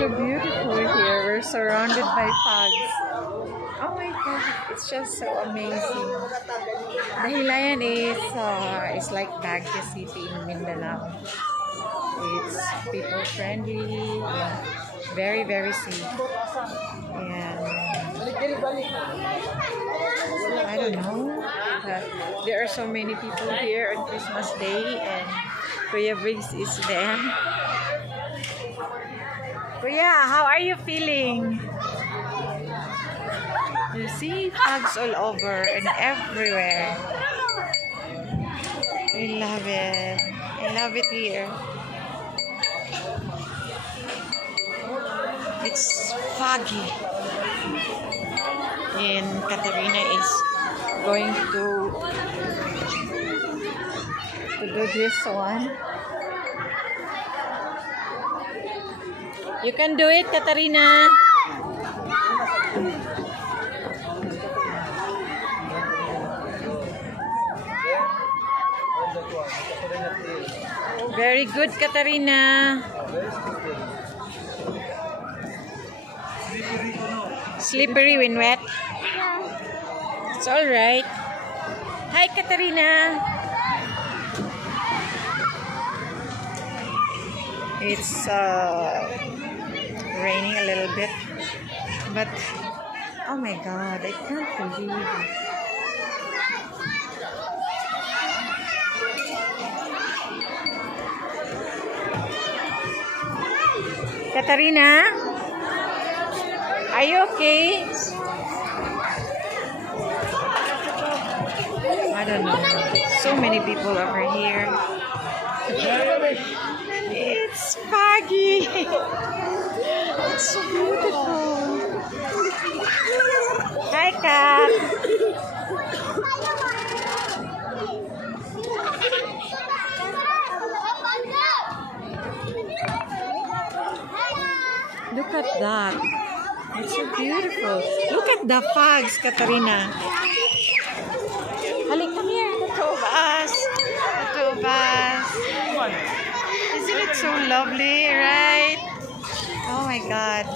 so beautiful here. We're surrounded by fogs. Oh my god, it's just so amazing. The Hilayan is like Baguio City in Mindanao. It's people friendly, very very safe, and I don't know. There are so many people here on Christmas Day, and Kuya Briggs is there. Kuya, how are you feeling? You see fogs all over and everywhere. I love it. I love it here. It's foggy. And Katarina is going to do this one. You can do it, Katarina. Very good, Katarina. Slippery when wet? Yeah. It's alright. Hi, Katarina. It's raining a little bit. But, oh my god, I can't believe it. Katarina, are you okay? I don't know. So many people over here. It's foggy. It's so beautiful. Hi, Kat. Look at that. It's so beautiful. Look at the fogs, Katarina. Halik, come here. The two of us. The two of us. Isn't it so lovely, right? Oh my God.